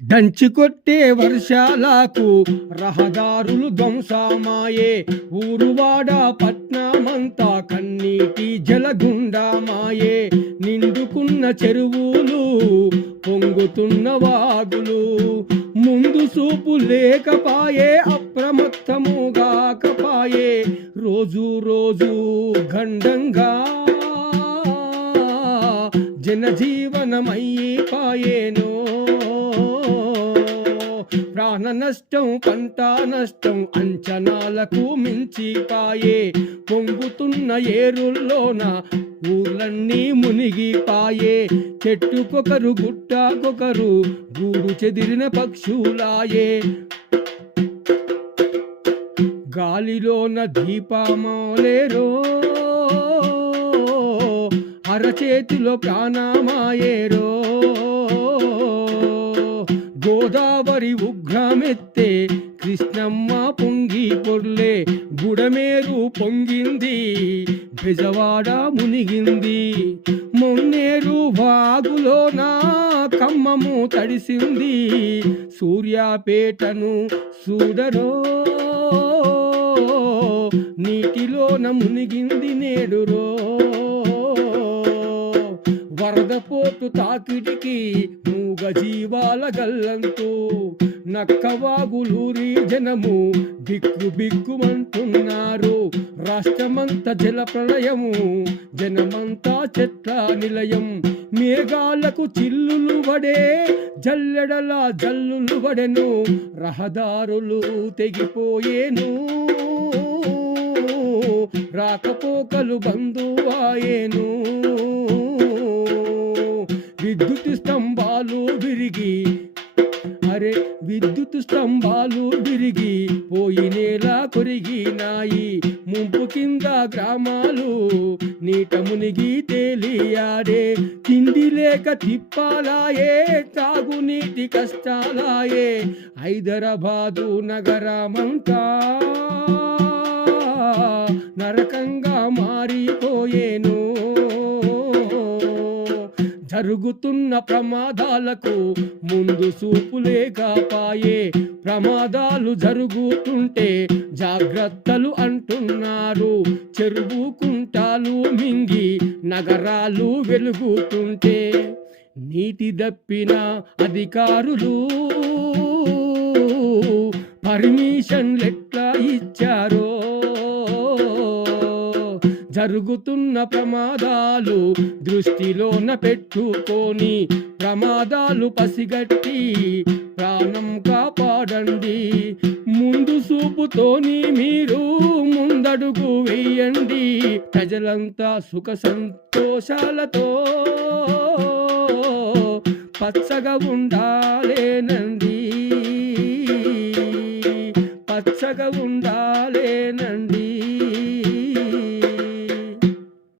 దంచికొట్టే వర్షాలకు రహదారులు ధ్వంసమాయే. ఊరువాడ పట్నమంతా కన్నీటి జలగుండమాయే నిండుకున్న చెరువులు పొంగుతున్న వాగులు ముందు చూపు లేకపాయే అప్రమత్తముగాకపాయే రోజు రోజు గండంగా జనజీవనమయ్యిపాయేనో ప్రాణ నష్టం పంట నష్టం అంచనాలకు మించిపాయే పొంగుతున్న ఏరుల్లోన ఊర్లన్నీ మునిగిపాయే చెట్టుకొకరు గుట్టకొకరు గూడు చెదిరిన పక్షులాయే. గాలిలోన దీపమాలేరో అరచేతిలో ప్రాణమాయేరో గోదావరి ఉగ్రమెత్తే కృష్ణమ్మ పొంగి పొర్లే బుడమేరు పొంగింది. బెజవాడ మునిగింది. మొన్నేరు వాగులోన కమ్మము తడిసింది. సూర్యాపేటను చూడరో నీటిలోన మునిగింది నేడురో. వరద పోటు తాకిడికి మూగ జీవాల గల్లంతో. నక్కవాగులూరి జనము దిక్కు బిక్కుమంటున్నారు రాష్ట్రమంత జల ప్రళయము జనమంతా చెట్ల నిలయం. మేఘాలకు చిల్లులు పడే జల్లెడల జల్లులు పడెను. రహదారులు తెగిపోయేను. రాకపోకలు బంధువాయేను. విద్యుత్ స్తంభాలు విరిగి పోయినేలా కొరిగినాయి. ముంపు కింద గ్రామాలు నీట మునిగి తేలియాడే. తిండి లేక తిప్పాలాయే తాగునీటి కష్టాలాయే. హైదరాబాదు నగరమంతా జరుగుతున్న ప్రమాదాలకు ముందు చూపులే లేకపాయే ప్రమాదాలు జరుగుతుంటే జాగ్రత్తలు అంటున్నారు. చెరువు కుంటాలు మింగి నగరాలు వెలుగుతుంటే నీటి దప్పిన అధికారులు పర్మిషన్లు ఎట్లా ఇచ్చారు? జరుగుతున్న ప్రమాదాలు దృష్టిలోన పెట్టుకొని ప్రమాదాలు పసిగట్టి ప్రాణం కాపాడండి. ముందు చూపుతోని మీరు ముందడుగు వేయండి. ప్రజలంతా సుఖ సంతోషాలతో పచ్చగా ఉండాలేనండి. పచ్చగా ఉండాలి